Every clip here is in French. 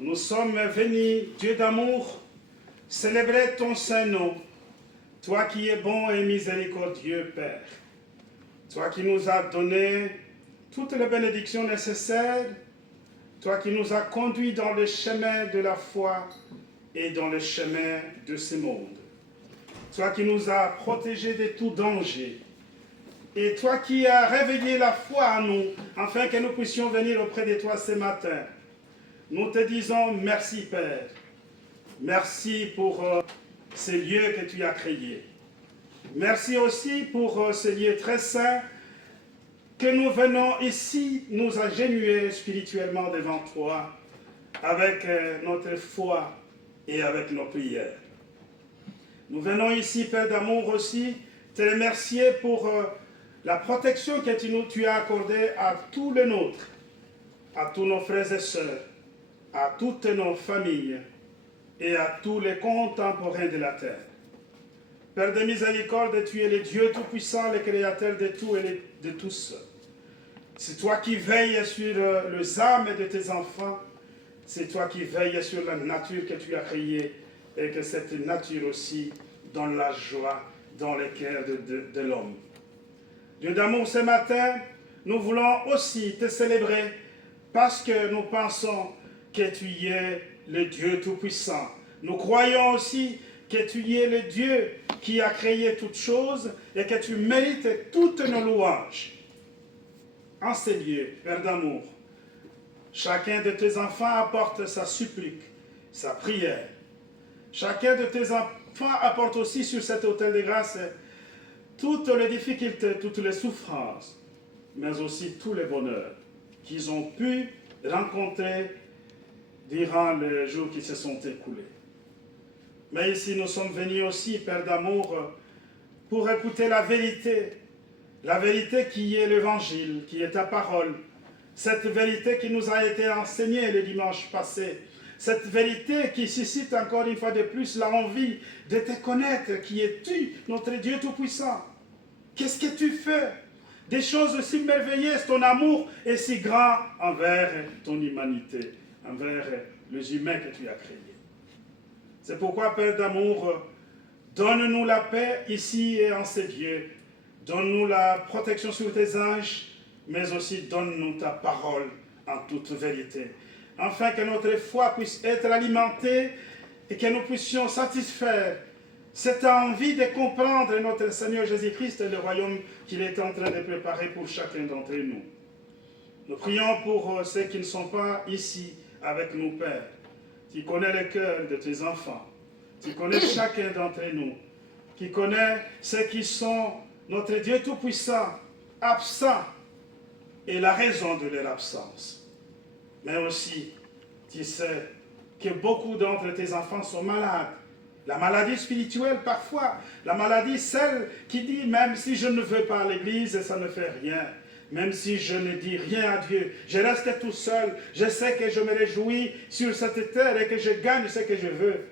Nous sommes venus, Dieu d'amour, célébrer ton saint nom, toi qui es bon et miséricordieux, Père. Toi qui nous as donné toutes les bénédictions nécessaires, toi qui nous as conduits dans le chemin de la foi et dans le chemin de ce monde. Toi qui nous as protégés de tout danger. Et toi qui as réveillé la foi en nous, afin que nous puissions venir auprès de toi ce matin. Nous te disons merci, Père. Merci pour ces lieux que tu as créés. Merci aussi pour ces lieux très saints que nous venons ici nous agenouiller spirituellement devant toi avec notre foi et avec nos prières. Nous venons ici, Père d'amour, aussi te remercier pour la protection que tu as accordée à tous les nôtres, à tous nos frères et sœurs, à toutes nos familles et à tous les contemporains de la terre. Père de miséricorde, tu es le Dieu Tout-Puissant, le Créateur de tout et de tous. C'est toi qui veilles sur les âmes de tes enfants. C'est toi qui veilles sur la nature que tu as créée et que cette nature aussi donne la joie dans le cœur de l'homme. Dieu d'amour, ce matin, nous voulons aussi te célébrer parce que nous pensons que tu es le Dieu Tout-Puissant. Nous croyons aussi que tu es le Dieu qui a créé toutes choses et que tu mérites toutes nos louanges. En ces lieux, Père d'amour, chacun de tes enfants apporte sa supplique, sa prière. Chacun de tes enfants apporte aussi sur cet autel de grâce toutes les difficultés, toutes les souffrances, mais aussi tous les bonheurs qu'ils ont pu rencontrer durant les jours qui se sont écoulés. Mais ici, nous sommes venus aussi, Père d'amour, pour écouter la vérité qui est l'Évangile, qui est ta parole, cette vérité qui nous a été enseignée le dimanche passé, cette vérité qui suscite encore une fois de plus l'envie de te connaître, qui es-tu, notre Dieu Tout-Puissant. Qu'est-ce que tu fais? Des choses si merveilleuses, ton amour est si grand envers ton humanité, envers les humains que tu as créés. C'est pourquoi, Père d'amour, donne-nous la paix ici et en ces lieux. Donne-nous la protection sur tes anges, mais aussi donne-nous ta parole en toute vérité. Afin que notre foi puisse être alimentée et que nous puissions satisfaire cette envie de comprendre notre Seigneur Jésus-Christ et le royaume qu'il est en train de préparer pour chacun d'entre nous. Nous prions pour ceux qui ne sont pas ici avec nous, Père. Tu connais le cœur de tes enfants. Tu connais chacun d'entre nous. Tu connais ceux qui sont notre Dieu Tout-Puissant, absents, et la raison de leur absence. Mais aussi, tu sais que beaucoup d'entre tes enfants sont malades. La maladie spirituelle parfois, la maladie celle qui dit même si je ne veux pas à l'église, ça ne fait rien. Même si je ne dis rien à Dieu, je reste tout seul, je sais que je me réjouis sur cette terre et que je gagne ce que je veux.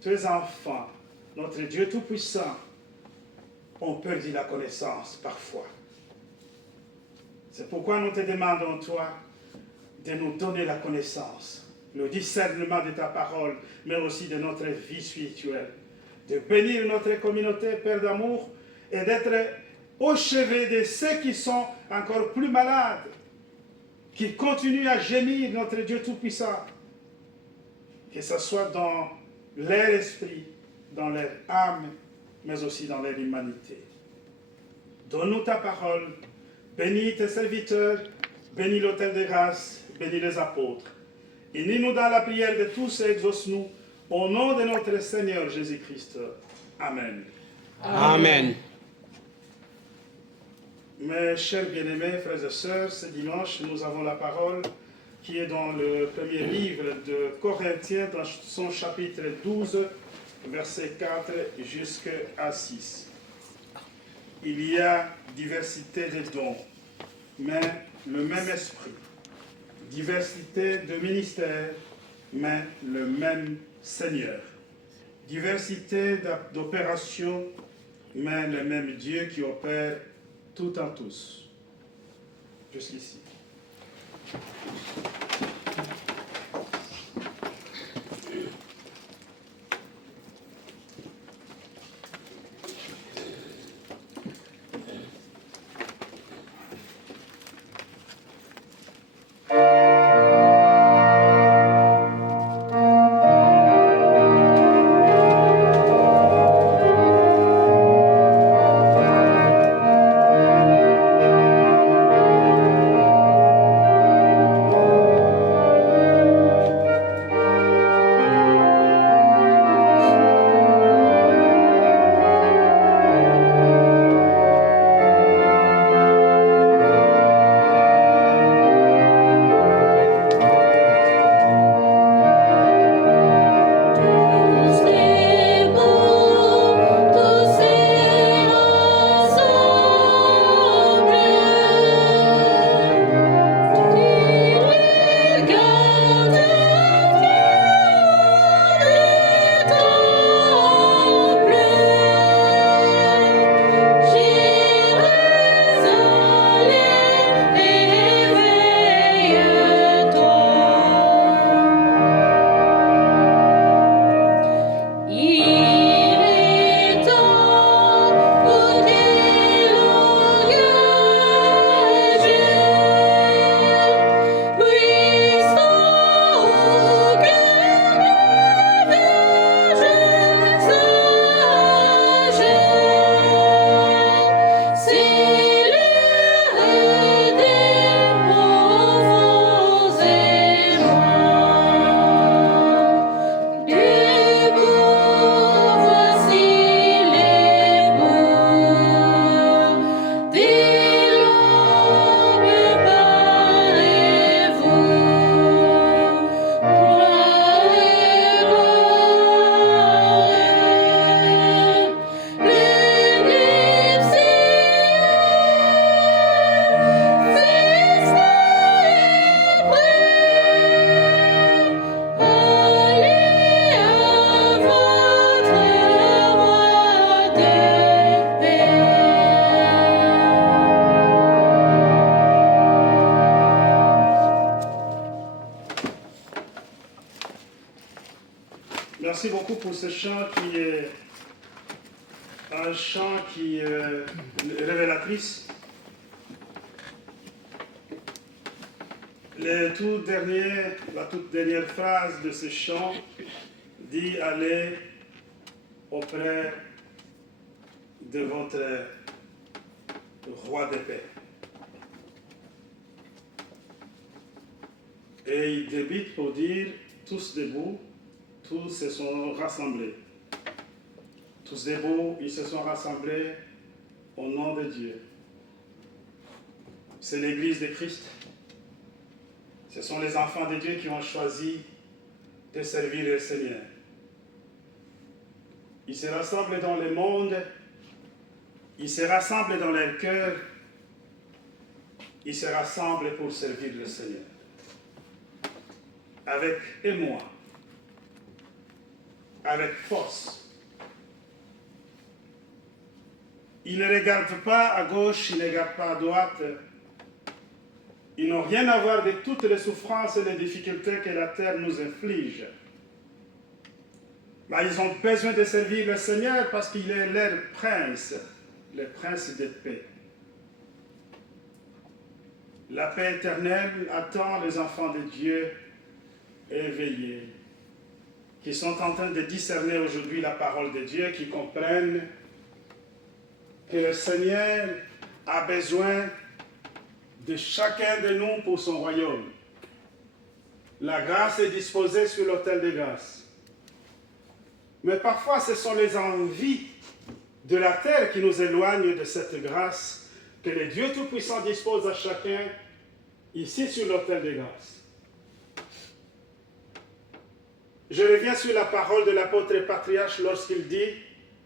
Tes enfants, notre Dieu Tout-Puissant, ont perdu la connaissance parfois. C'est pourquoi nous te demandons, toi, de nous donner la connaissance, le discernement de ta parole, mais aussi de notre vie spirituelle. De bénir notre communauté, Père d'amour, et d'être au chevet de ceux qui sont encore plus malades, qui continuent à gémir notre Dieu Tout-Puissant. Que ce soit dans leur esprit, dans leur âme, mais aussi dans leur humanité. Donne-nous ta parole, bénis tes serviteurs, bénis l'autel de grâce, bénis les apôtres. Unis-nous dans la prière de tous et exauce-nous, au nom de notre Seigneur Jésus-Christ. Amen. Amen. Mes chers bien-aimés, frères et sœurs, ce dimanche, nous avons la parole qui est dans le premier livre de Corinthiens, dans son chapitre 12, versets 4 jusqu'à 6. Il y a diversité de dons, mais le même esprit. Diversité de ministères, mais le même Seigneur. Diversité d'opérations, mais le même Dieu qui opère tout en tous. Jusqu'ici. Merci beaucoup pour ce chant qui est un chant qui est révélatrice. La toute dernière phrase de ce chant dit « Allez auprès de votre roi de paix ». Et il débute pour dire « Tous debout ». Tous se sont rassemblés. Tous debout, ils se sont rassemblés au nom de Dieu. C'est l'Église de Christ. Ce sont les enfants de Dieu qui ont choisi de servir le Seigneur. Ils se rassemblent dans le monde, ils se rassemblent dans leur cœur, ils se rassemblent pour servir le Seigneur. Avec émoi. Avec force. Ils ne regardent pas à gauche, ils ne regardent pas à droite. Ils n'ont rien à voir avec toutes les souffrances et les difficultés que la terre nous inflige. Mais ils ont besoin de servir le Seigneur parce qu'il est leur prince, le prince de paix. La paix éternelle attend les enfants de Dieu éveillés, qui sont en train de discerner aujourd'hui la parole de Dieu, qui comprennent que le Seigneur a besoin de chacun de nous pour son royaume. La grâce est disposée sur l'autel de grâce. Mais parfois, ce sont les envies de la terre qui nous éloignent de cette grâce que le Dieu Tout-Puissant dispose à chacun ici sur l'autel de grâce. Je reviens sur la parole de l'apôtre et patriarche lorsqu'il dit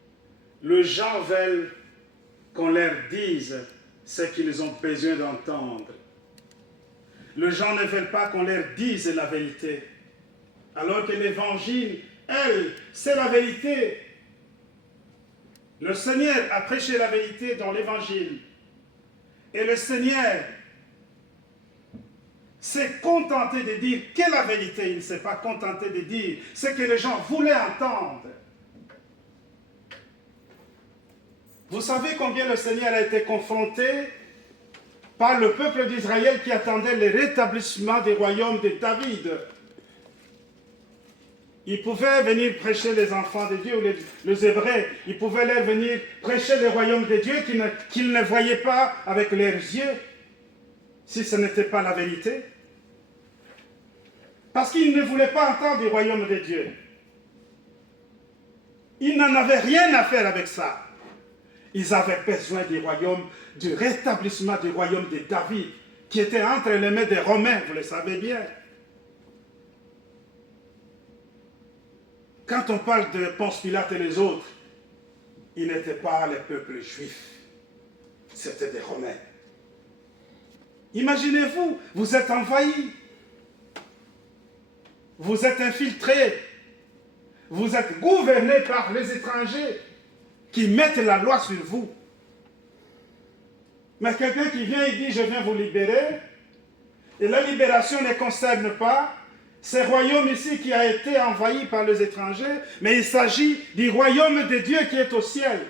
« Les gens veulent qu'on leur dise ce qu'ils ont besoin d'entendre. Les gens ne veulent pas qu'on leur dise la vérité. Alors que l'évangile, elle, c'est la vérité. Le Seigneur a prêché la vérité dans l'évangile. Et le Seigneur s'est contenté de dire que la vérité. Il ne s'est pas contenté de dire ce que les gens voulaient entendre. Vous savez combien le Seigneur a été confronté par le peuple d'Israël qui attendait le rétablissement du royaume de David. Ils pouvaient venir prêcher les enfants de Dieu, les Hébreux. Ils pouvaient leur venir prêcher le royaume de Dieu qu'ils ne voyaient pas avec leurs yeux, si ce n'était pas la vérité. Parce qu'ils ne voulaient pas entendre du royaume de Dieu. Ils n'en avaient rien à faire avec ça. Ils avaient besoin du royaume, du rétablissement du royaume de David, qui était entre les mains des Romains, vous le savez bien. Quand on parle de Ponce Pilate et les autres, ils n'étaient pas les peuples juifs, c'était des Romains. Imaginez-vous, vous êtes envahis, vous êtes infiltrés, vous êtes gouvernés par les étrangers qui mettent la loi sur vous. Mais quelqu'un qui vient et dit « je viens vous libérer », et la libération ne concerne pas ce royaume ici qui a été envahi par les étrangers, mais il s'agit du royaume de Dieu qui est au ciel.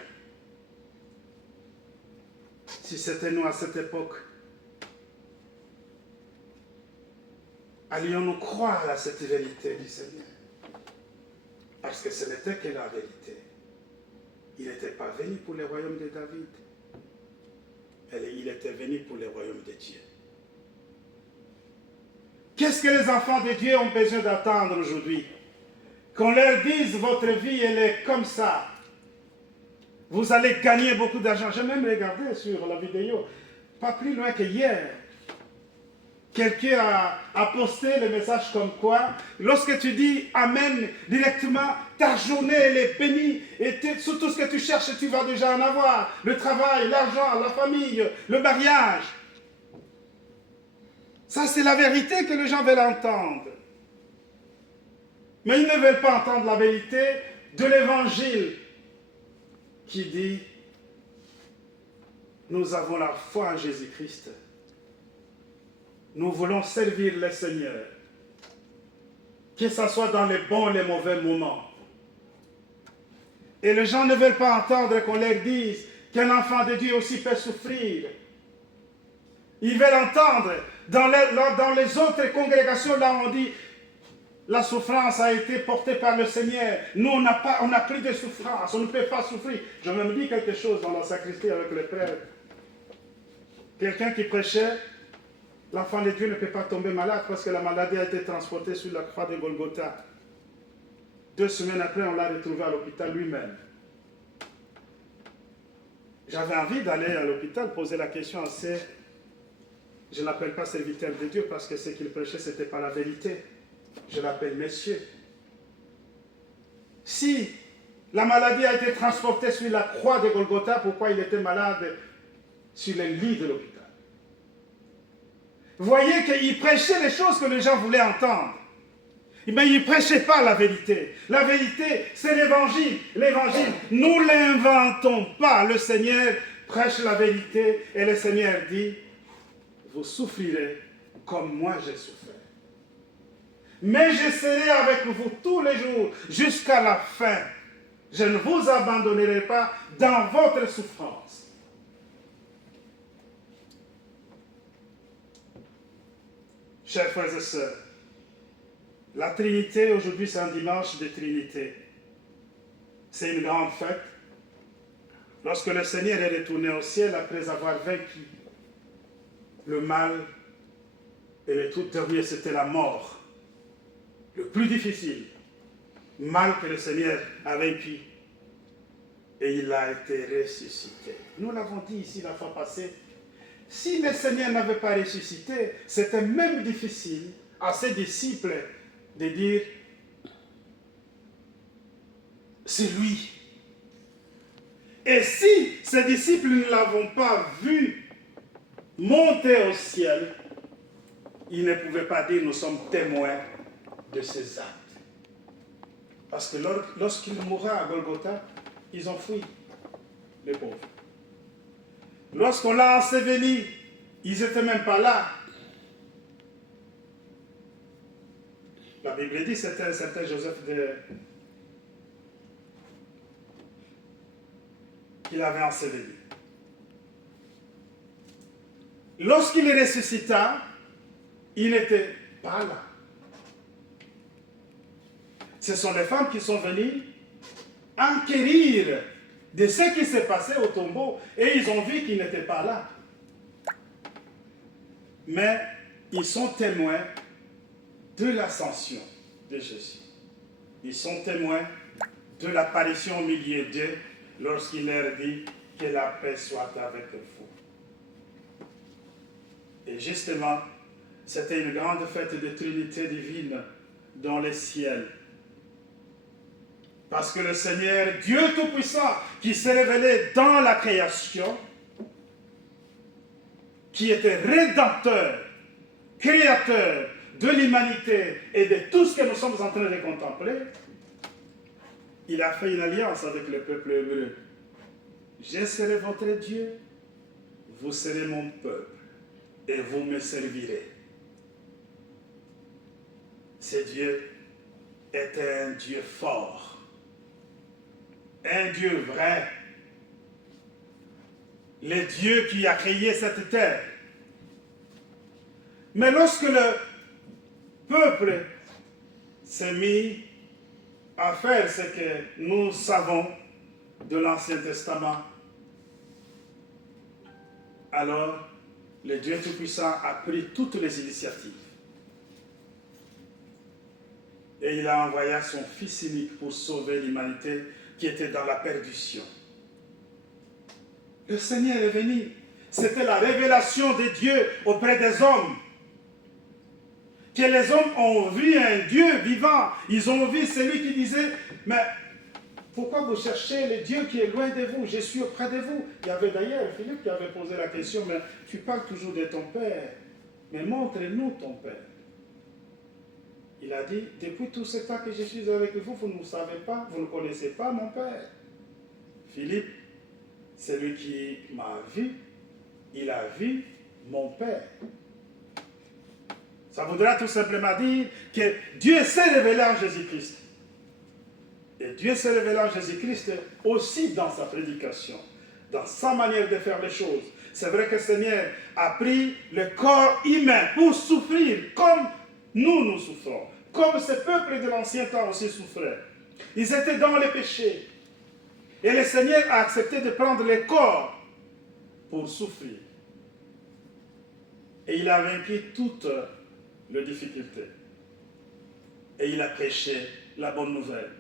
Si c'était nous à cette époque, allions-nous croire à cette vérité du Seigneur? Parce que ce n'était que la vérité. Il n'était pas venu pour le royaume de David. Il était venu pour le royaume de Dieu. Qu'est-ce que les enfants de Dieu ont besoin d'attendre aujourd'hui? Qu'on leur dise, votre vie, elle est comme ça. Vous allez gagner beaucoup d'argent. J'ai même regardé sur la vidéo, pas plus loin que hier. Quelqu'un a posté le message comme quoi, lorsque tu dis Amen directement, ta journée elle est bénie et sur tout ce que tu cherches, tu vas déjà en avoir. Le travail, l'argent, la famille, le mariage. Ça, c'est la vérité que les gens veulent entendre. Mais ils ne veulent pas entendre la vérité de l'Évangile qui dit nous avons la foi en Jésus-Christ. Nous voulons servir le Seigneur, que ce soit dans les bons et les mauvais moments. Et les gens ne veulent pas entendre qu'on leur dise qu'un enfant de Dieu aussi peut souffrir. Ils veulent entendre. Dans les autres congrégations, là, on dit la souffrance a été portée par le Seigneur. Nous, on n'a plus de souffrance. On ne peut pas souffrir. Je me dis quelque chose dans la sacristie avec le prêtre. Quelqu'un qui prêchait, l'enfant de Dieu ne peut pas tomber malade parce que la maladie a été transportée sur la croix de Golgotha. 2 semaines après, on l'a retrouvé à l'hôpital lui-même. J'avais envie d'aller à l'hôpital poser la question à ces... Je ne l'appelle pas serviteur de Dieu parce que ce qu'il prêchait, ce n'était pas la vérité. Je l'appelle messieurs. Si la maladie a été transportée sur la croix de Golgotha, pourquoi il était malade sur le lit de l'hôpital? Vous voyez qu'il prêchait les choses que les gens voulaient entendre. Mais il ne prêchait pas la vérité. La vérité, c'est l'évangile. L'évangile, nous ne l'inventons pas. Le Seigneur prêche la vérité et le Seigneur dit, vous souffrirez comme moi j'ai souffert. Mais je serai avec vous tous les jours jusqu'à la fin. Je ne vous abandonnerai pas dans votre souffrance. Chers frères et sœurs, la Trinité, aujourd'hui c'est un dimanche de Trinité. C'est une grande fête. Lorsque le Seigneur est retourné au ciel après avoir vaincu le mal, et le tout dernier c'était la mort. Le plus difficile, mal que le Seigneur a vaincu. Et il a été ressuscité. Nous l'avons dit ici la fois passée. Si le Seigneur n'avait pas ressuscité, c'était même difficile à ses disciples de dire c'est lui. Et si ses disciples ne l'avons pas vu monter au ciel, ils ne pouvaient pas dire nous sommes témoins de ses actes. Parce que lorsqu'il mourra à Golgotha, ils ont fui, les pauvres. Lorsqu'on l'a enseveli, ils n'étaient même pas là. La Bible dit que c'était un certain Joseph qu'il avait enseveli. Lorsqu'il ressuscita, il n'était pas là. Ce sont les femmes qui sont venues enquérir de ce qui s'est passé au tombeau et ils ont vu qu'il n'était pas là. Mais ils sont témoins de l'ascension de Jésus. Ils sont témoins de l'apparition au milieu d'eux lorsqu'il leur dit que la paix soit avec vous. Et justement, c'était une grande fête de Trinité divine dans les ciels. Parce que le Seigneur, Dieu Tout-Puissant, qui s'est révélé dans la création, qui était rédempteur, créateur de l'humanité et de tout ce que nous sommes en train de contempler, il a fait une alliance avec le peuple hébreu. Je serai votre Dieu, vous serez mon peuple, et vous me servirez. Ce Dieu était un Dieu fort. Un Dieu vrai, le Dieu qui a créé cette terre. Mais lorsque le peuple s'est mis à faire ce que nous savons de l'Ancien Testament, alors le Dieu Tout-Puissant a pris toutes les initiatives. Et il a envoyé son Fils unique pour sauver l'humanité qui était dans la perdition. Le Seigneur est venu. C'était la révélation de Dieu auprès des hommes. Que les hommes ont vu un Dieu vivant. Ils ont vu celui qui disait, mais pourquoi vous cherchez le Dieu qui est loin de vous? Je suis auprès de vous. Il y avait d'ailleurs Philippe qui avait posé la question, mais tu parles toujours de ton Père. Mais montre-nous ton Père. Il a dit, depuis tout ce temps que je suis avec vous, vous ne savez pas, vous ne connaissez pas mon Père. Philippe, c'est lui qui m'a vu, il a vu mon Père. Ça voudra tout simplement dire que Dieu s'est révélé en Jésus-Christ. Et Dieu s'est révélé à Jésus-Christ aussi dans sa prédication, dans sa manière de faire les choses. C'est vrai que le Seigneur a pris le corps humain pour souffrir comme nous souffrons, comme ce peuple de l'ancien temps aussi souffrait. Ils étaient dans les péchés. Et le Seigneur a accepté de prendre le corps pour souffrir. Et il a vaincu toutes les difficultés. Et il a prêché la bonne nouvelle.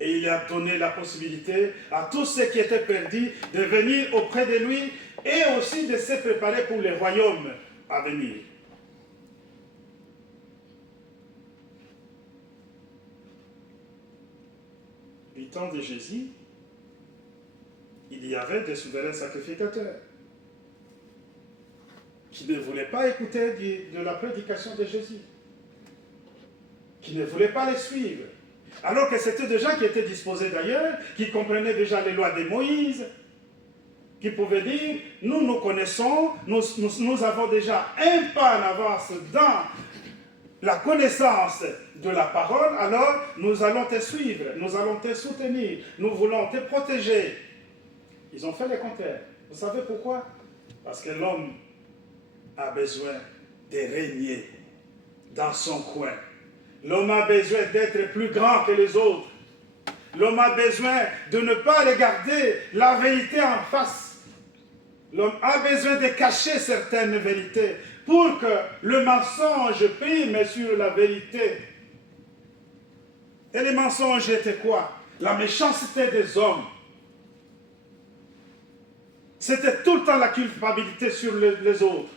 Et il a donné la possibilité à tous ceux qui étaient perdus de venir auprès de lui et aussi de se préparer pour les royaumes à venir. Du temps de Jésus, il y avait des souverains sacrificateurs qui ne voulaient pas écouter de la prédication de Jésus, qui ne voulaient pas les suivre. Alors que c'était des gens qui étaient disposés d'ailleurs, qui comprenaient déjà les lois de Moïse, qui pouvaient dire, nous connaissons, nous avons déjà un pas en avance dans la connaissance de la parole, alors nous allons te suivre, nous allons te soutenir, nous voulons te protéger. Ils ont fait le contraire. Vous savez pourquoi? Parce que l'homme a besoin de régner dans son coin. L'homme a besoin d'être plus grand que les autres. L'homme a besoin de ne pas regarder la vérité en face. L'homme a besoin de cacher certaines vérités pour que le mensonge prime sur la vérité. Et les mensonges étaient quoi? La méchanceté des hommes. C'était tout le temps la culpabilité sur les autres.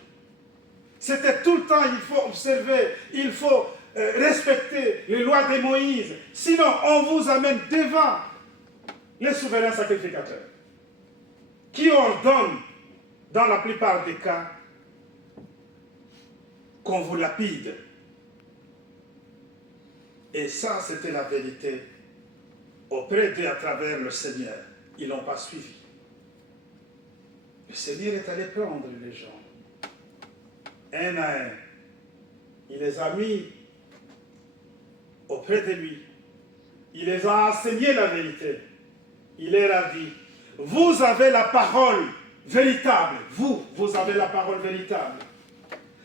C'était tout le temps, il faut observer, il faut respecter les lois de Moïse. Sinon, on vous amène devant les souverains sacrificateurs qui ordonnent, dans la plupart des cas, qu'on vous lapide. Et ça, c'était la vérité auprès d'eux à travers le Seigneur. Ils ne l'ont pas suivi. Le Seigneur est allé prendre les gens, un à un. Il les a mis auprès de lui. Il les a enseigné la vérité. Il leur a dit, vous avez la parole véritable. Vous avez la parole véritable.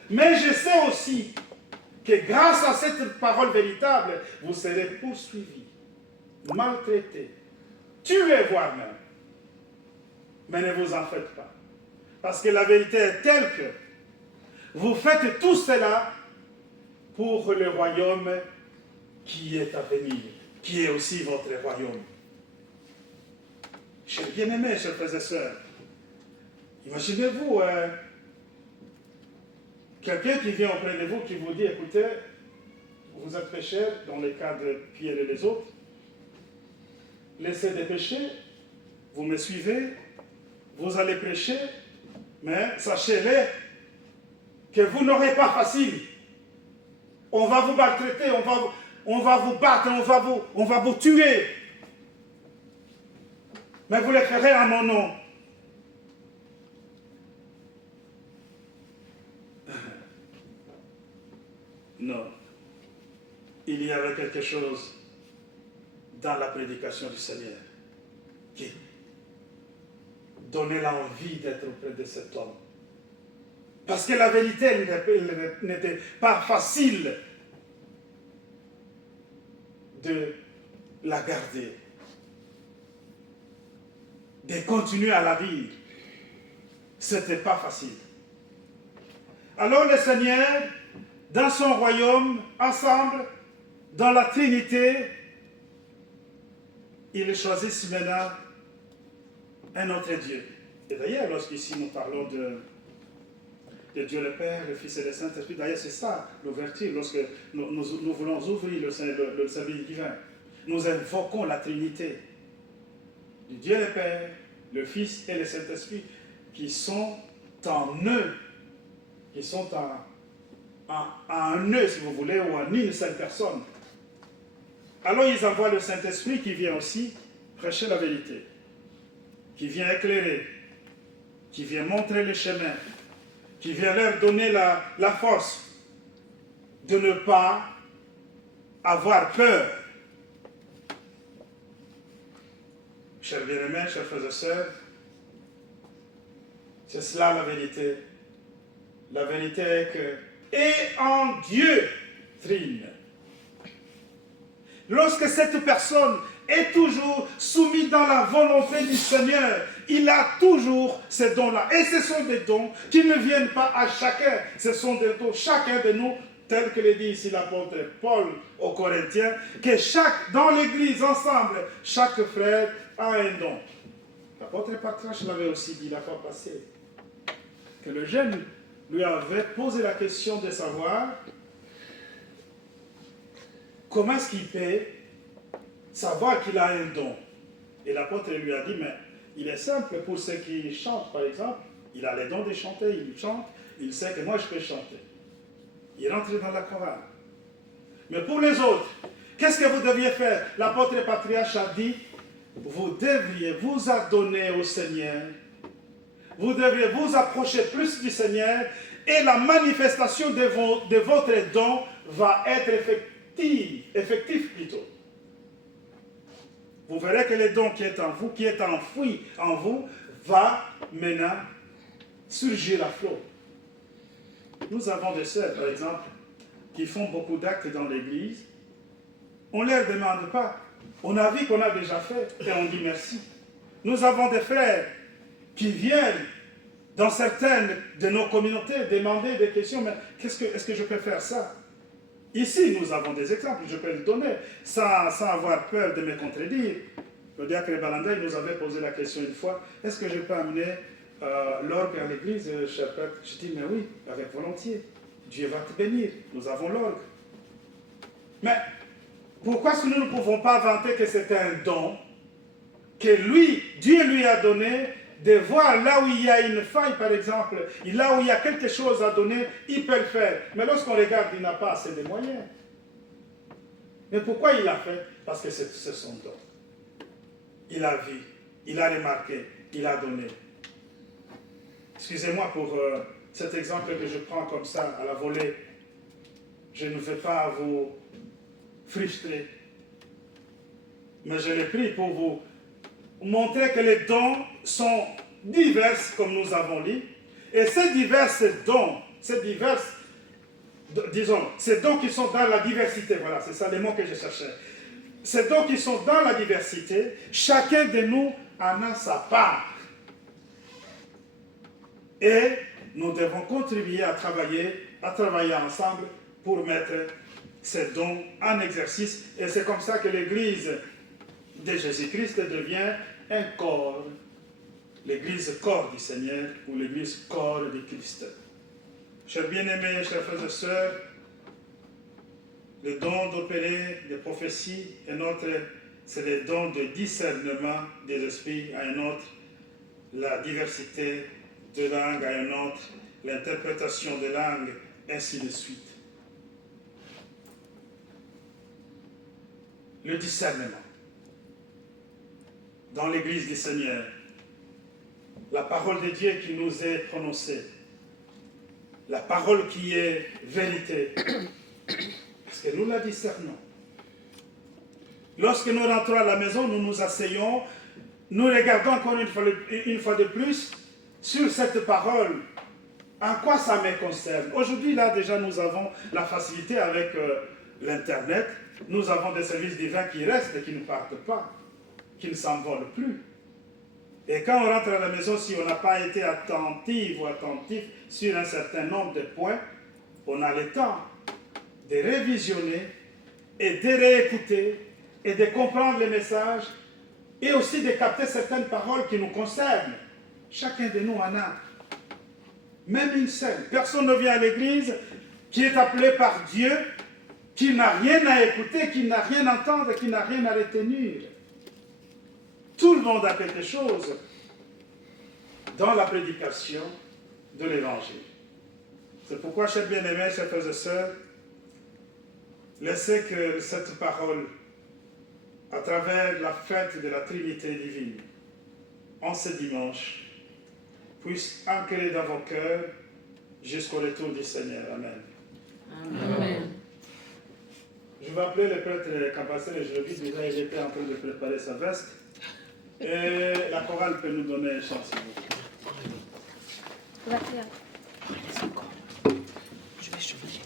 Mais je sais aussi que grâce à cette parole véritable, vous serez poursuivis, maltraités, tués voire même. Mais ne vous en faites pas. Parce que la vérité est telle que vous faites tout cela pour le royaume qui est à venir, qui est aussi votre royaume. Chers bien-aimés, chers frères et sœurs, imaginez-vous quelqu'un qui vient auprès de vous, qui vous dit, écoutez, vous êtes pécheurs, dans le cas de Pierre et les autres, laissez des péchés, vous me suivez, vous allez prêcher, mais sachez-le que vous n'aurez pas facile. On va vous maltraiter, on va vous battre, on va vous tuer. Mais vous le ferez en mon nom. Non. Il y avait quelque chose dans la prédication du Seigneur qui donnait l'envie d'être auprès de cet homme. Parce que la vérité n'était pas facile de la garder, de continuer à la vivre. Ce n'était pas facile. Alors le Seigneur, dans son royaume, ensemble, dans la Trinité, il choisit maintenant un autre Dieu. Et d'ailleurs, lorsqu'ici nous parlons de Dieu le Père, le Fils et le Saint-Esprit, d'ailleurs c'est ça l'ouverture, lorsque nous voulons ouvrir le service divin. Nous invoquons la Trinité du Dieu le Père, le Fils et le Saint-Esprit, qui sont en eux, qui sont en eux, si vous voulez, ou en une seule personne. Alors ils envoient le Saint-Esprit qui vient aussi prêcher la vérité, qui vient éclairer, qui vient montrer le chemin, qui vient leur donner la force de ne pas avoir peur Chers bien-aimés, chers frères et sœurs, c'est cela la vérité. La vérité est que, et en Dieu trine. Lorsque cette personne est toujours soumise dans la volonté du Seigneur, il a toujours ces dons-là. Et ce sont des dons qui ne viennent pas à chacun. Ce sont des dons, chacun de nous, tel que le dit ici l'apôtre Paul aux Corinthiens, que dans l'Église, ensemble, chaque frère a un don. L'apôtre Patrache l'avait aussi dit la fois passée, que le jeune lui avait posé la question de savoir comment est-ce qu'il peut savoir qu'il a un don. Et l'apôtre lui a dit, mais il est simple pour ceux qui chantent, par exemple, il a les dons de chanter, il chante, il sait que moi je peux chanter. Il rentre dans la chorale. Mais pour les autres, qu'est-ce que vous deviez faire? L'apôtre Patriarche a dit, vous devriez vous adonner au Seigneur, vous devriez vous approcher plus du Seigneur, et la manifestation de votre don va être effective plutôt. Vous verrez que le don qui est en vous, qui est enfoui en vous, va maintenant surgir à flot. Nous avons des sœurs, par exemple, qui font beaucoup d'actes dans l'église. On ne leur demande pas. On a vu qu'on a déjà fait et on dit merci. Nous avons des frères qui viennent dans certaines de nos communautés demander des questions, mais est-ce que je peux faire ça? Ici, nous avons des exemples, je peux le donner, sans avoir peur de me contredire. Le diacre Balandaï nous avait posé la question une fois, est-ce que je peux amener l'orgue à l'église, cher père? Je dis, mais oui, avec volontiers. Dieu va te bénir, nous avons l'orgue. Mais pourquoi est-ce que nous ne pouvons pas vanter que c'est un don que Dieu lui a donné, de voir là où il y a une faille, par exemple, là où il y a quelque chose à donner, il peut le faire. Mais lorsqu'on regarde, il n'a pas assez de moyens. Mais pourquoi il l'a fait? Parce que c'est son don. Il a vu, il a remarqué, il a donné. Excusez-moi pour cet exemple que je prends comme ça, à la volée. Je ne veux pas vous frustrer. Mais je l'ai pris pour vous montrer que les dons sont divers, comme nous avons dit. Et ces divers dons, ces dons qui sont dans la diversité, voilà, c'est ça les mots que je cherchais. Ces dons qui sont dans la diversité, chacun de nous en a sa part. Et nous devons contribuer à travailler ensemble pour mettre ces dons en exercice. Et c'est comme ça que l'Église de Jésus-Christ devient un corps, l'Église corps du Seigneur ou l'Église corps de Christ. Chers bien-aimés, chers frères et sœurs, le don d'opérer des prophéties, un autre, c'est le don de discernement des esprits, à un autre, la diversité de langues, à un autre, l'interprétation de langues, ainsi de suite. Le discernement. Dans l'Église du Seigneur, la parole de Dieu qui nous est prononcée, la parole qui est vérité, parce que nous la discernons. Lorsque nous rentrons à la maison, nous nous asseyons, nous regardons encore une fois de plus sur cette parole. En quoi ça me concerne? Aujourd'hui, là, déjà, nous avons la facilité avec l'Internet. Nous avons des services divins qui restent et qui ne partent pas, qui ne s'envolent plus. Et quand on rentre à la maison, si on n'a pas été attentif ou attentif sur un certain nombre de points, on a le temps de révisionner et de réécouter et de comprendre les messages et aussi de capter certaines paroles qui nous concernent. Chacun de nous en a. Même une seule. Personne ne vient à l'église qui est appelé par Dieu, qui n'a rien à écouter, qui n'a rien à entendre, qui n'a rien à retenir. Tout le monde a quelque chose dans la prédication de l'Évangile. C'est pourquoi, chers bien-aimés, chers frères et sœurs, laissez que cette parole, à travers la fête de la Trinité divine, en ce dimanche, puisse ancrer dans vos cœurs jusqu'au retour du Seigneur. Amen. Amen. Je vais appeler le prêtre Campassel et je le dis déjà, il était en train de préparer sa veste. Et la chorale peut nous donner un chant, s'il vous plaît. Je vais changer.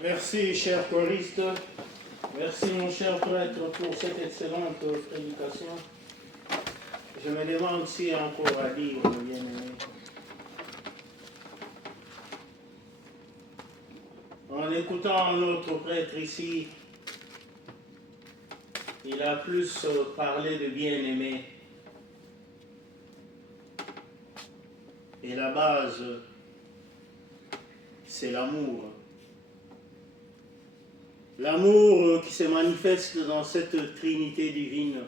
Merci, cher choriste. Merci, mon cher prêtre, pour cette excellente prédication. Je me demande si encore à dire, bien-aimé. En écoutant notre prêtre ici, il a plus parlé de bien-aimé. Et la base, c'est l'amour. L'amour qui se manifeste dans cette Trinité divine.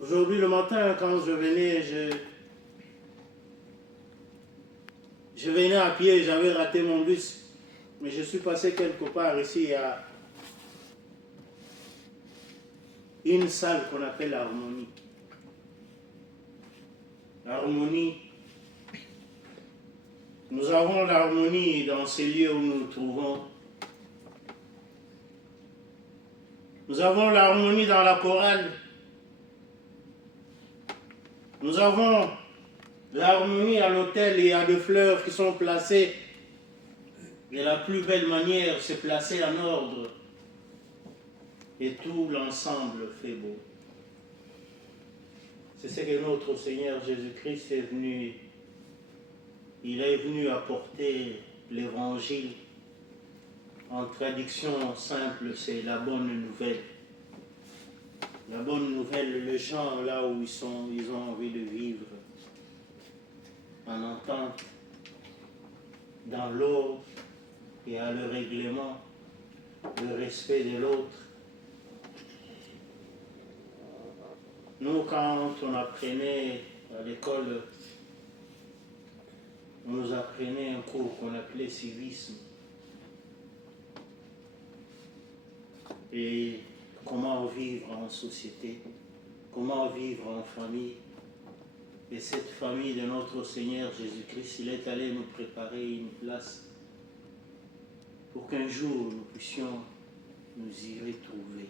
Aujourd'hui, le matin, quand je venais, je venais à pied, j'avais raté mon bus, mais je suis passé quelque part ici à une salle qu'on appelle l'harmonie. L'harmonie. Nous avons l'harmonie dans ces lieux où nous nous trouvons. Nous avons l'harmonie dans la chorale. Nous avons l'harmonie à l'autel et il y a des fleurs qui sont placées. Et la plus belle manière, c'est placer en ordre. Et tout l'ensemble fait beau. C'est ce que notre Seigneur Jésus-Christ est venu. Il est venu apporter l'évangile. En traduction simple, c'est la bonne nouvelle. La bonne nouvelle, les gens là où ils sont, ils ont envie de vivre en entente, dans l'ordre et à le règlement, le respect de l'autre. Nous, quand on apprenait à l'école, on nous apprenait un cours qu'on appelait civisme. Et comment vivre en société, comment vivre en famille. Et cette famille de notre Seigneur Jésus-Christ, il est allé nous préparer une place pour qu'un jour nous puissions nous y retrouver.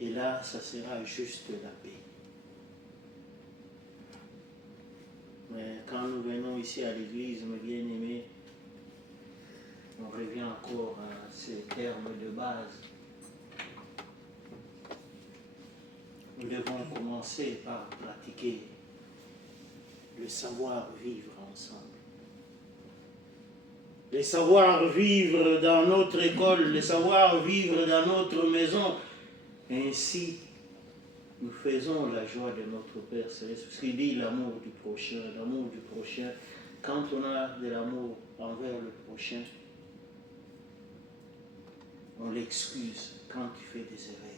Et là, ça sera juste la paix. Mais quand nous venons ici à l'église, mes bien-aimés, on revient encore à ces termes de base. Nous devons commencer par pratiquer le savoir-vivre ensemble. Le savoir-vivre dans notre école, le savoir-vivre dans notre maison. Ainsi, nous faisons la joie de notre Père Céleste. Ce qu'il dit, l'amour du prochain. L'amour du prochain. Quand on a de l'amour envers le prochain, on l'excuse quand il fait des erreurs.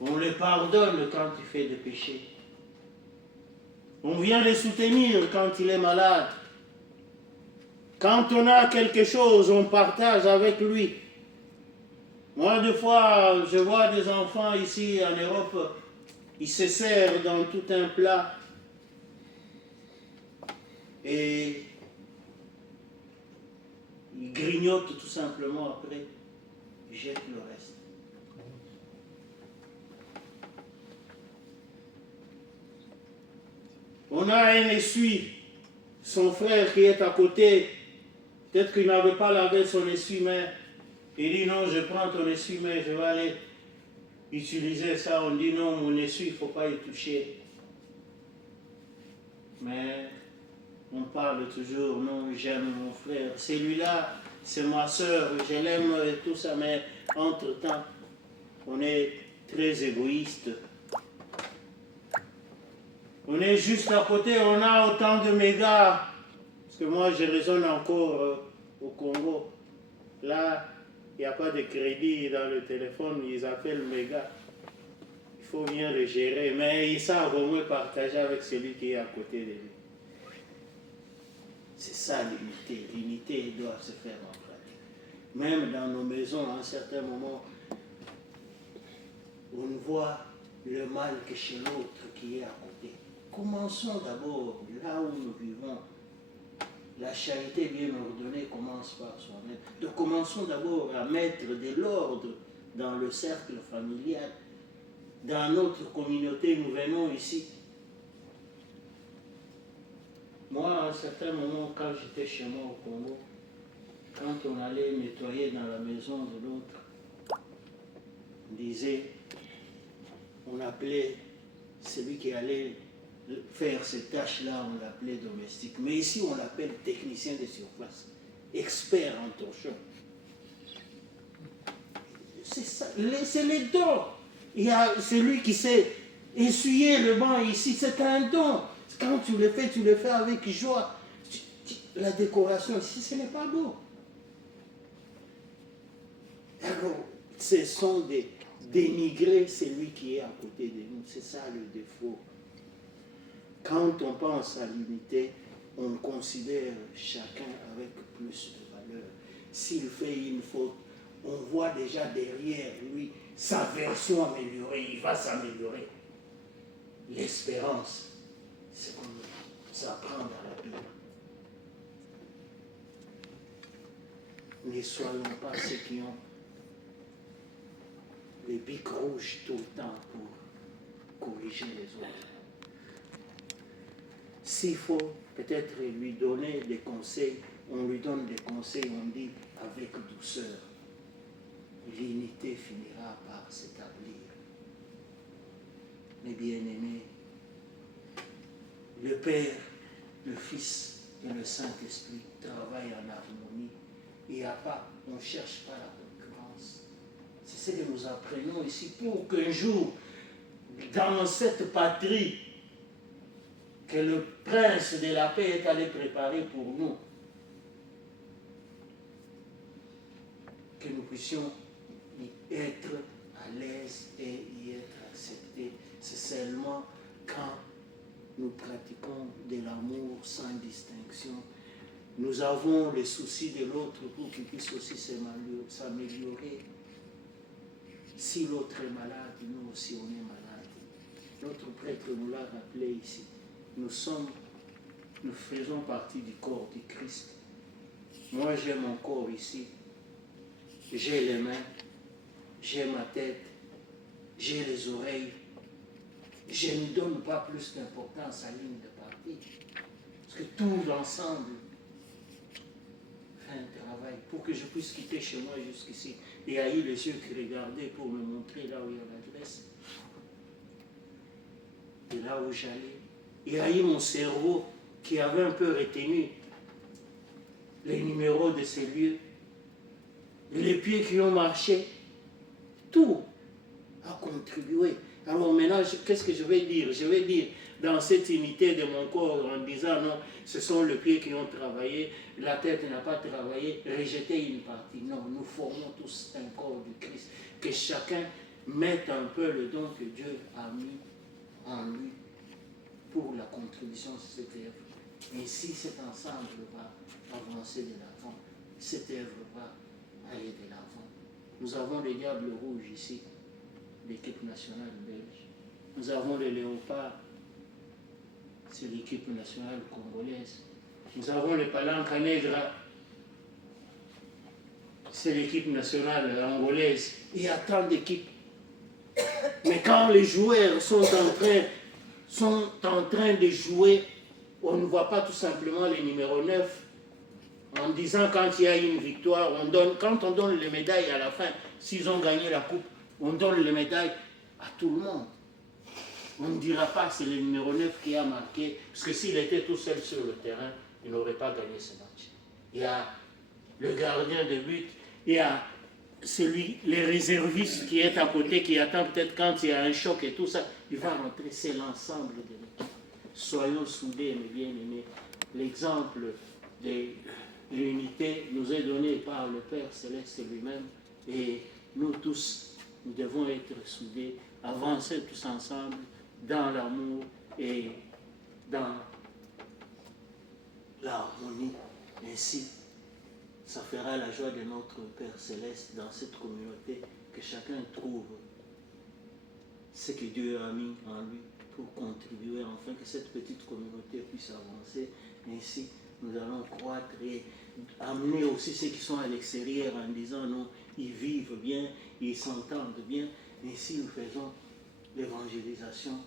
On le pardonne quand il fait des péchés. On vient le soutenir quand il est malade. Quand on a quelque chose, on partage avec lui. Moi, des fois, je vois des enfants ici en Europe, ils se servent dans tout un plat et ils grignotent tout simplement après, ils jettent le reste. On a un essuie, son frère qui est à côté, peut-être qu'il n'avait pas lavé son essuie-main. Il dit non, je prends ton essuie-main, je vais aller utiliser ça. On dit non, mon essuie, il ne faut pas y toucher. Mais on parle toujours, non, j'aime mon frère. Celui-là, c'est ma soeur, je l'aime et tout ça, mais entre-temps, on est très égoïste. On est juste à côté, on a autant de mégas. Parce que moi, je raisonne encore au Congo. Là, il n'y a pas de crédit dans le téléphone, ils appellent méga. Il faut bien le gérer, mais ils savent au moins partager avec celui qui est à côté de lui. C'est ça l'unité. L'unité doit se faire en pratique. Même dans nos maisons, à un certain moment, on voit le mal que chez l'autre qui est à côté. Commençons d'abord là où nous vivons. La charité bien ordonnée commence par soi-même. Donc commençons d'abord à mettre de l'ordre dans le cercle familial. Dans notre communauté, nous venons ici. Moi, à un certain moment, quand j'étais chez moi au Congo, quand on allait nettoyer dans la maison de l'autre, on disait, on appelait celui qui allait faire ces tâches-là, on l'appelait domestique. Mais ici, on l'appelle technicien de surface, expert en torchon. C'est ça, c'est les dons. Il y a celui qui sait essuyer le banc ici, c'est un don. Quand tu le fais avec joie. La décoration ici, ce n'est pas beau. Alors, ce sont des dénigrer celui qui est à côté de nous. C'est ça le défaut. Quand on pense à l'unité, on considère chacun avec plus de valeur. S'il fait une faute, on voit déjà derrière lui sa version améliorée. Il va s'améliorer. L'espérance, c'est comme ça prend dans la Bible. Ne soyons pas ceux qui ont les bics rouges tout le temps pour corriger les autres. S'il faut peut-être lui donner des conseils, on lui donne des conseils, on dit avec douceur. L'unité finira par s'établir. Mes bien-aimés, le Père, le Fils et le Saint-Esprit travaillent en harmonie. Il n'y a pas, on ne cherche pas la concurrence. C'est ce que nous apprenons ici pour qu'un jour, dans cette patrie, que le prince de la paix est allé préparer pour nous, que nous puissions y être à l'aise et y être acceptés. C'est seulement quand nous pratiquons de l'amour sans distinction. Nous avons les soucis de l'autre pour qu'il puisse aussi s'améliorer. Si l'autre est malade, nous aussi on est malade. Notre prêtre nous l'a rappelé ici. Nous faisons partie du corps du Christ. Moi j'ai mon corps ici. J'ai les mains, j'ai ma tête, j'ai les oreilles. je ne donne pas plus d'importance à l'hymne de partie. Parce que tout l'ensemble fait un travail pour que je puisse quitter chez moi jusqu'ici. Et haïr les yeux qui regardaient pour me montrer là où il y a l'adresse. Et là où j'allais. Et haïr mon cerveau qui avait un peu retenu les numéros de ces lieux. Et les pieds qui ont marché. Tout a contribué. Alors maintenant, qu'est-ce que je vais dire? Je vais dire dans cette unité de mon corps en disant non, ce sont les pieds qui ont travaillé, la tête n'a pas travaillé, rejeter une partie. Non, nous formons tous un corps du Christ. Que chacun mette un peu le don que Dieu a mis en lui pour la contribution de cette œuvre. Ainsi, cet ensemble va avancer de l'avant. Cette œuvre va aller de l'avant. Nous avons les Diables Rouges ici, l'équipe nationale belge. Nous avons les Léopards, c'est l'équipe nationale congolaise. Nous avons les Palanca Negra, c'est l'équipe nationale angolaise. Il y a tant d'équipes. Mais quand les joueurs sont en train de jouer, on ne voit pas tout simplement les numéros 9 en disant quand il y a une victoire, quand on donne les médailles à la fin, s'ils ont gagné la coupe, on donne les médailles à tout le monde. On ne dira pas que c'est le numéro 9 qui a marqué, parce que s'il était tout seul sur le terrain, il n'aurait pas gagné ce match. Il y a le gardien de but, il y a les réservistes qui est à côté, qui attend peut-être quand il y a un choc et tout ça, il va rentrer, c'est l'ensemble de l'équipe. Soyons soudés, mes bien-aimés. L'exemple de l'unité nous est donné par le Père Céleste lui-même, et nous tous, nous devons être soudés, avancer tous ensemble dans l'amour et dans l'harmonie. Ainsi, ça fera la joie de notre Père Céleste dans cette communauté, que chacun trouve ce que Dieu a mis en lui pour contribuer, afin que cette petite communauté puisse avancer. Ainsi, nous allons croître et amener aussi ceux qui sont à l'extérieur en disant non, ils vivent bien, ils s'entendent bien. Ainsi, nous faisons l'évangélisation,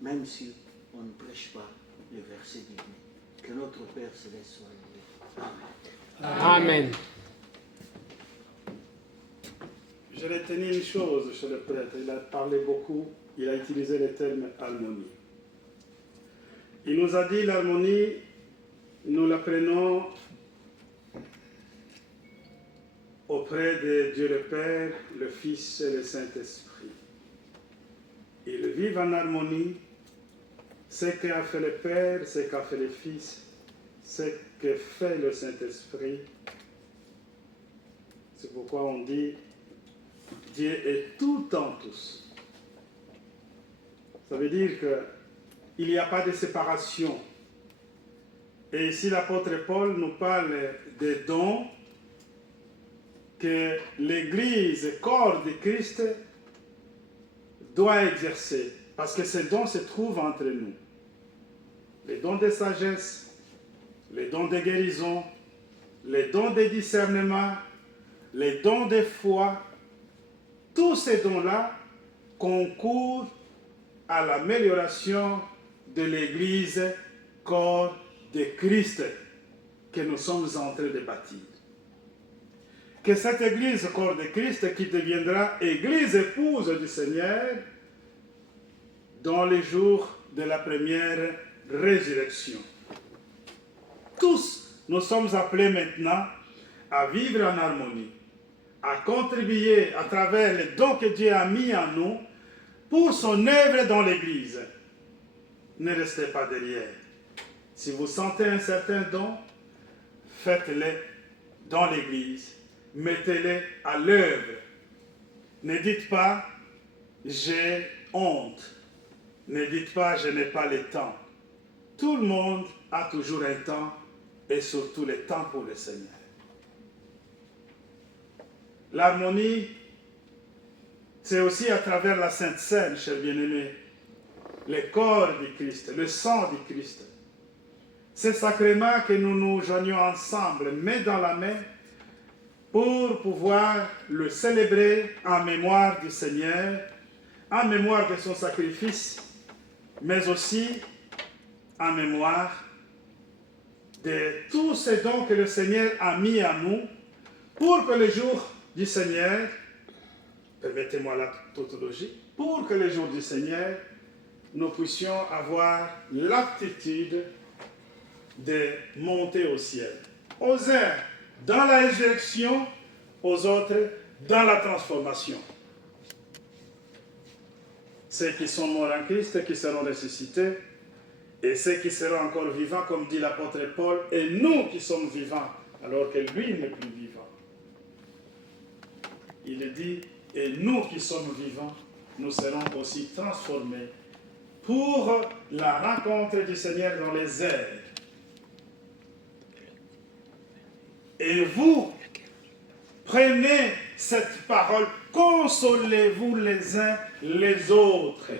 même si on ne prêche pas le verset divin. Que notre Père Céleste soit loué. Amen. Amen. Je retenais une chose chez le prêtre, il a parlé beaucoup, il a utilisé le terme harmonie. Il nous a dit l'harmonie, nous la prenons auprès de Dieu le Père, le Fils et le Saint-Esprit. Ils vivent en harmonie, ce qu'a fait le Père, ce qu'a fait le Fils, ce que fait le Saint-Esprit. C'est pourquoi on dit Dieu est tout en tous. Ça veut dire qu'il n'y a pas de séparation. Et ici, l'apôtre Paul nous parle des dons que l'Église, corps de Christ, doit exercer. Parce que ces dons se trouvent entre nous. Les dons de sagesse, les dons de guérison, les dons de discernement, les dons de foi, tous ces dons-là concourent à l'amélioration de l'Église, corps de Christ, que nous sommes en train de bâtir. Que cette Église, corps de Christ, qui deviendra Église épouse du Seigneur, dans les jours de la première résurrection. Tous, nous sommes appelés maintenant à vivre en harmonie, à contribuer à travers les dons que Dieu a mis en nous pour son œuvre dans l'Église. Ne restez pas derrière. Si vous sentez un certain don, faites-le dans l'Église. Mettez-le à l'œuvre. Ne dites pas « j'ai honte ». Ne dites pas « je n'ai pas le temps ». Tout le monde a toujours un temps, et surtout le temps pour le Seigneur. L'harmonie, c'est aussi à travers la Sainte Seine, chers bien-aimés, le corps du Christ, le sang du Christ. Ce sacrement que nous nous joignons ensemble, main dans la main, pour pouvoir le célébrer en mémoire du Seigneur, en mémoire de son sacrifice, mais aussi en mémoire de tous ces dons que le Seigneur a mis à nous pour que le jour du Seigneur, permettez-moi la tautologie, pour que le jour du Seigneur, nous puissions avoir l'aptitude de monter au ciel. Aux uns dans la résurrection, aux autres dans la transformation. Ceux qui sont morts en Christ, qui seront ressuscités, et ceux qui seront encore vivants, comme dit l'apôtre Paul, et nous qui sommes vivants, alors que lui n'est plus vivant. Il dit, et nous qui sommes vivants, nous serons aussi transformés pour la rencontre du Seigneur dans les airs. Et vous, prenez cette parole, consolez-vous les uns les autres.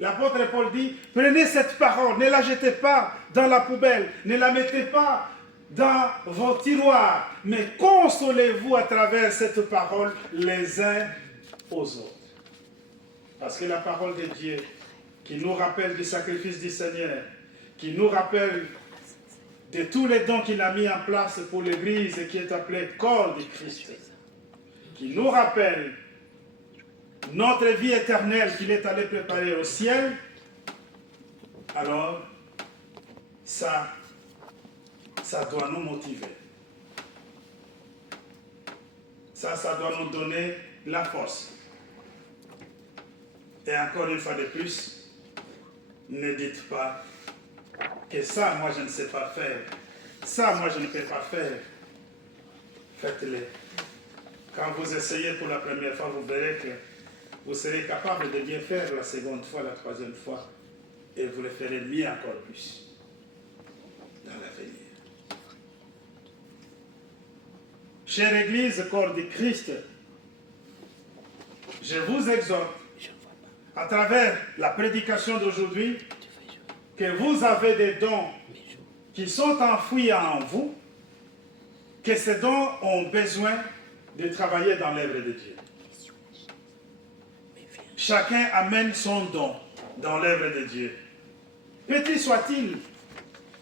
L'apôtre Paul dit, prenez cette parole, ne la jetez pas dans la poubelle, ne la mettez pas dans vos tiroirs, mais consolez-vous à travers cette parole les uns aux autres. Parce que la parole de Dieu, qui nous rappelle du sacrifice du Seigneur, qui nous rappelle de tous les dons qu'il a mis en place pour l'Église qui est appelée corps du Christ, qui nous rappelle notre vie éternelle qu'il est allé préparer au ciel, alors ça doit nous motiver. Ça doit nous donner la force. Et encore une fois de plus, ne dites pas que ça, moi, je ne sais pas faire. Ça, moi, je ne peux pas faire. Faites-le. Quand vous essayez pour la première fois, vous verrez que vous serez capable de bien faire la seconde fois, la troisième fois, et vous le ferez mieux encore plus dans l'avenir. Chère Église, corps du Christ, je vous exhorte, à travers la prédication d'aujourd'hui, que vous avez des dons qui sont enfouis en vous, que ces dons ont besoin de travailler dans l'œuvre de Dieu. Chacun amène son don dans l'œuvre de Dieu. Petit soit-il,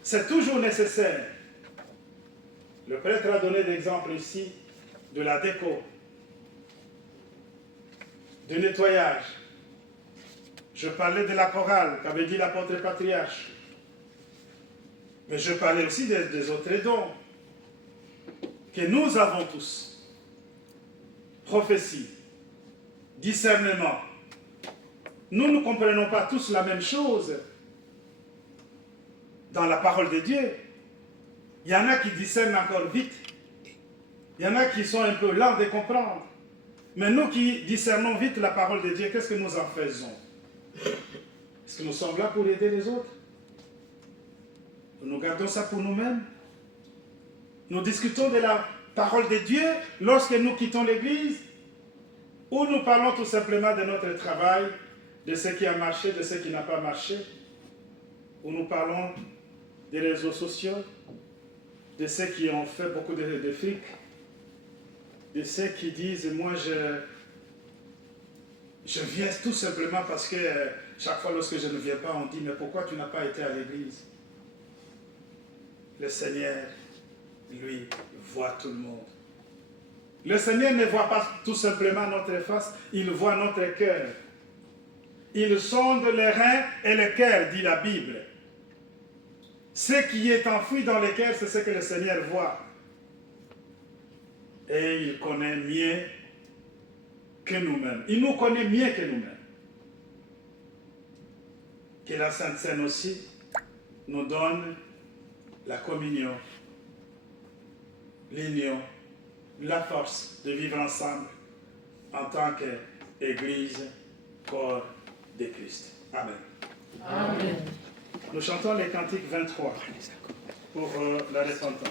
c'est toujours nécessaire. Le prêtre a donné l'exemple ici de la déco, du nettoyage. Je parlais de la chorale qu'avait dit l'apôtre patriarche. Mais je parlais aussi des autres dons que nous avons tous. Prophétie, discernement. Nous ne comprenons pas tous la même chose dans la parole de Dieu. Il y en a qui discernent encore vite. Il y en a qui sont un peu lents de comprendre. Mais nous qui discernons vite la parole de Dieu, qu'est-ce que nous en faisons? Est-ce que nous sommes là pour aider les autres? Nous gardons ça pour nous-mêmes? Nous discutons de la parole de Dieu lorsque nous quittons l'église? Ou nous parlons tout simplement de notre travail, de ce qui a marché, de ce qui n'a pas marché? Ou nous parlons des réseaux sociaux, de ceux qui ont fait beaucoup de fric, de ceux qui disent, moi je viens tout simplement parce que chaque fois lorsque je ne viens pas, on dit, mais pourquoi tu n'as pas été à l'église? Le Seigneur, lui, voit tout le monde. Le Seigneur ne voit pas tout simplement notre face, il voit notre cœur. Il sonde les reins et le cœur, dit la Bible. Ce qui est enfoui dans le cœur, c'est ce que le Seigneur voit. Et il connaît mieux que nous-mêmes. Il nous connaît mieux que nous-mêmes. Que la Sainte Seine aussi nous donne la communion, l'union, la force de vivre ensemble en tant qu'Église, corps de Christ. Amen. Amen. Nous chantons les cantiques 23 pour la repentance.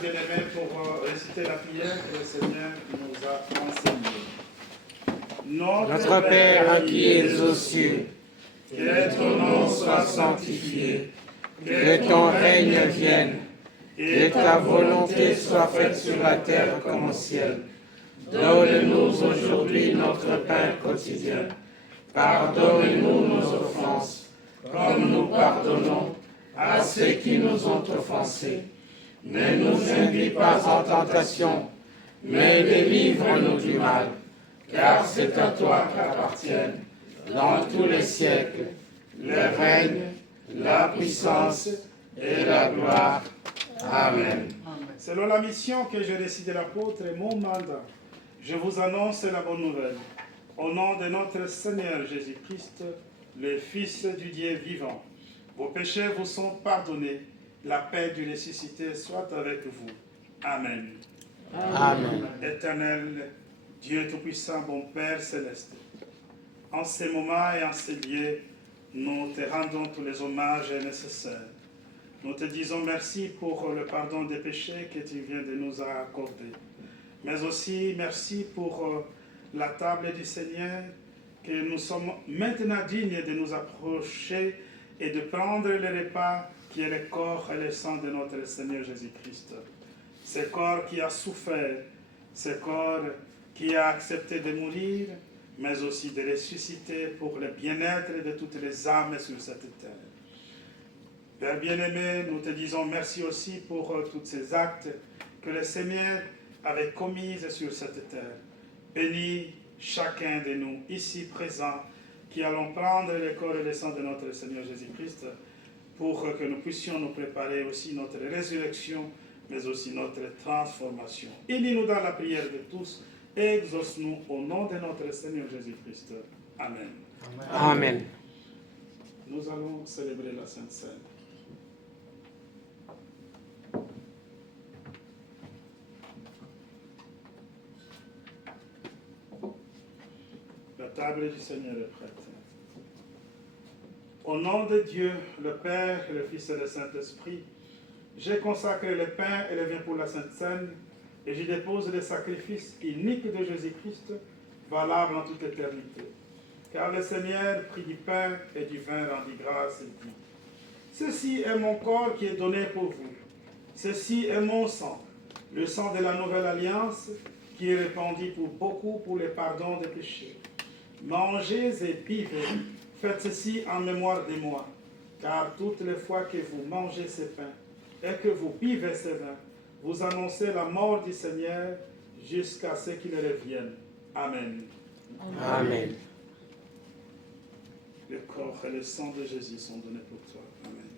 bien-aimés, pour réciter la prière que le Seigneur nous a enseignée. Notre Père qui es aux cieux, que ton nom soit sanctifié, que ton règne vienne, que ta volonté soit faite sur la terre comme au ciel. Donne-nous aujourd'hui notre pain quotidien. Pardonne-nous nos offenses, comme nous pardonnons à ceux qui nous ont offensés. Ne nous induis pas en tentation, mais délivre-nous du mal. Car c'est à toi qu'appartiennent, dans tous les siècles, le règne, la puissance et la gloire. Amen. Selon la mission que j'ai décidé l'apôtre et mon mandat, je vous annonce la bonne nouvelle. Au nom de notre Seigneur Jésus-Christ, le Fils du Dieu vivant, vos péchés vous sont pardonnés. La paix du ressuscité soit avec vous. Amen. Amen. Éternel, Dieu Tout-Puissant, bon Père Céleste, en ces moments et en ces lieux, nous te rendons tous les hommages nécessaires. Nous te disons merci pour le pardon des péchés que tu viens de nous accorder. Mais aussi merci pour la table du Seigneur, que nous sommes maintenant dignes de nous approcher et de prendre le repas qui est le corps et le sang de notre Seigneur Jésus-Christ. Ce corps qui a souffert, ce corps qui a accepté de mourir, mais aussi de ressusciter pour le bien-être de toutes les âmes sur cette terre. Père bien-aimé, nous te disons merci aussi pour tous ces actes que le Seigneur avait commis sur cette terre. Bénis chacun de nous ici présents qui allons prendre le corps et le sang de notre Seigneur Jésus-Christ pour que nous puissions nous préparer aussi notre résurrection, mais aussi notre transformation. Unis-nous dans la prière de tous et exauce-nous au nom de notre Seigneur Jésus-Christ. Amen. Amen. Nous allons célébrer la Sainte Seine. La table du Seigneur est prête. Au nom de Dieu, le Père, le Fils et le Saint-Esprit, j'ai consacré le pain et le vin pour la Sainte Seine, et j'y dépose le sacrifice unique de Jésus-Christ, valable en toute éternité. Car le Seigneur prit du pain et du vin, rendit grâce et dit, « Ceci est mon corps qui est donné pour vous. Ceci est mon sang, le sang de la nouvelle alliance, qui est répandu pour beaucoup pour le pardon des péchés. Mangez et buvez, faites ceci en mémoire de moi, car toutes les fois que vous mangez ce pain et que vous buvez ce vin, vous annoncez la mort du Seigneur jusqu'à ce qu'il revienne. Amen. Amen. Le corps et le sang de Jésus sont donnés pour toi. Amen.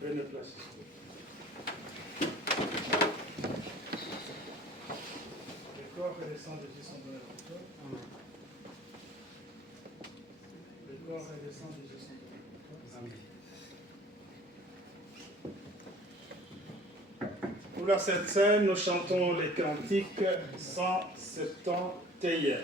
Prenez place. Le corps et le sang de Jésus sont donnés pour toi. Amen. Le corps et le sang de Jésus sont donnés pour toi. Amen. Pour la Sainte Seine, nous chantons les cantiques 171.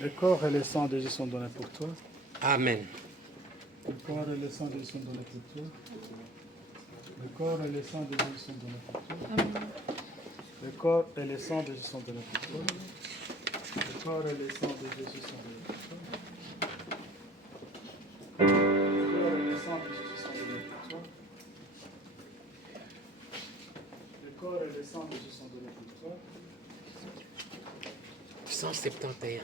Le corps et le sang de Jésus sont donnés pour toi. Amen. Le corps et le sang de Jésus sont donnés pour toi. Le corps et le sang de Jésus sont donnés pour toi. Le corps et le sang de Jésus sont donnés pour toi. Le corps et le sang de Jésus sont donnés pour toi. Le corps et le sang de Jésus sont donnés pour toi. Le corps et le sang de Jésus sont donnés pour toi. 171. Le corps et le sang de Jésus sont donnés pour toi. C'est fait.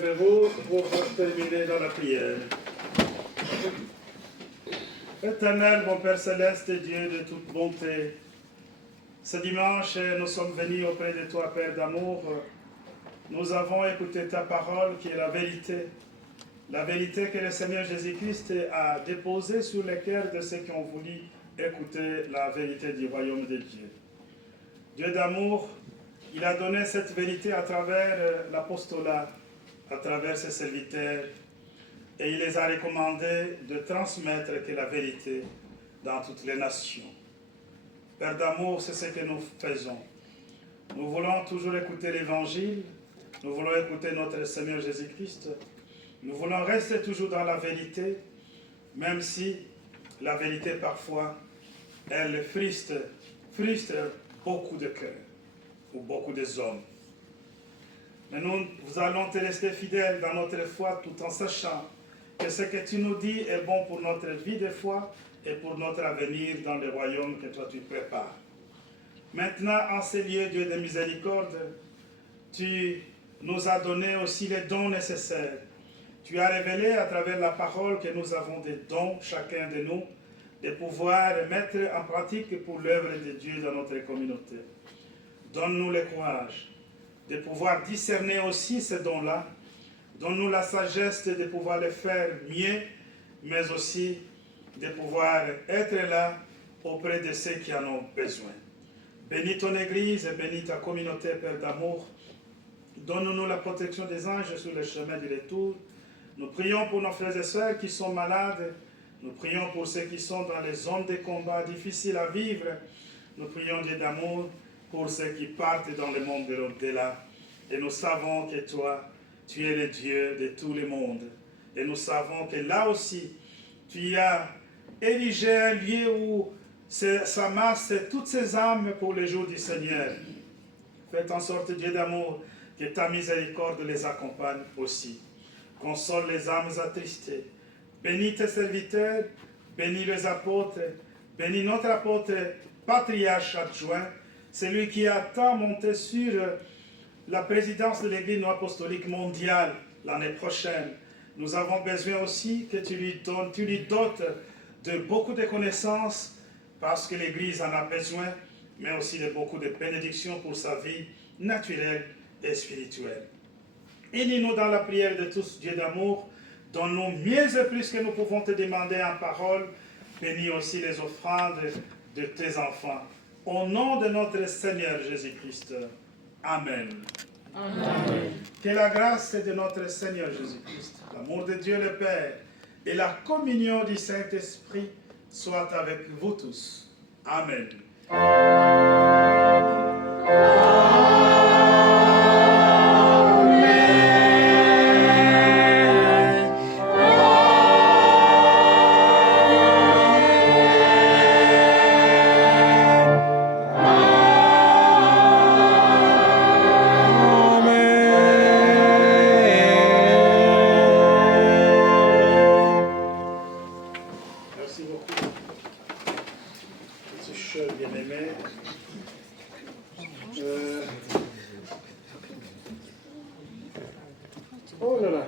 levez-vous pour terminer dans la prière. Éternel, mon Père céleste et Dieu de toute bonté, ce dimanche, nous sommes venus auprès de toi, Père d'amour. Nous avons écouté ta parole qui est la vérité que le Seigneur Jésus-Christ a déposée sur les cœurs de ceux qui ont voulu écouter la vérité du royaume de Dieu. Dieu d'amour, il a donné cette vérité à travers l'apostolat, à travers ses serviteurs, et il les a recommandés de transmettre que la vérité dans toutes les nations. Père d'amour, c'est ce que nous faisons. Nous voulons toujours écouter l'Évangile, nous voulons écouter notre Seigneur Jésus-Christ, nous voulons rester toujours dans la vérité, même si la vérité parfois, elle frustre beaucoup de cœurs ou beaucoup des hommes. Mais nous allons te rester fidèles dans notre foi tout en sachant que ce que tu nous dis est bon pour notre vie de foi et pour notre avenir dans le royaume que toi tu prépares. Maintenant, en ces lieux, Dieu de miséricorde, tu nous as donné aussi les dons nécessaires. Tu as révélé à travers la parole que nous avons des dons, chacun de nous, de pouvoir mettre en pratique pour l'œuvre de Dieu dans notre communauté. Donne-nous le courage de pouvoir discerner aussi ces dons-là. Donne-nous la sagesse de pouvoir les faire mieux, mais aussi de pouvoir être là auprès de ceux qui en ont besoin. Bénis ton Église et bénis ta communauté, Père d'amour. Donne-nous la protection des anges sur le chemin du retour. Nous prions pour nos frères et sœurs qui sont malades. Nous prions pour ceux qui sont dans les zones de combat difficiles à vivre. Nous prions, Dieu d'amour, pour ceux qui partent dans le monde de l'au-delà. Et nous savons que toi, tu es le Dieu de tout le monde. Et nous savons que là aussi, tu as érigé un lieu où s'amassent toutes ces âmes pour le jour du Seigneur. Faites en sorte, Dieu d'amour, que ta miséricorde les accompagne aussi. Console les âmes attristées. Bénis tes serviteurs, bénis les apôtres, bénis notre apôtre patriarche adjoint, celui qui a tant monté sur la présidence de l'Église apostolique mondiale l'année prochaine. Nous avons besoin aussi que tu lui dotes de beaucoup de connaissances, parce que l'Église en a besoin, mais aussi de beaucoup de bénédictions pour sa vie naturelle et spirituelle. Unis-nous dans la prière de tous, Dieu d'amour. Donne-nous mieux et plus que nous pouvons te demander en parole. Bénis aussi les offrandes de tes enfants. Au nom de notre Seigneur Jésus-Christ. Amen. Amen. Que la grâce de notre Seigneur Jésus-Christ, l'amour de Dieu le Père et la communion du Saint-Esprit soient avec vous tous. Amen. Oh là là.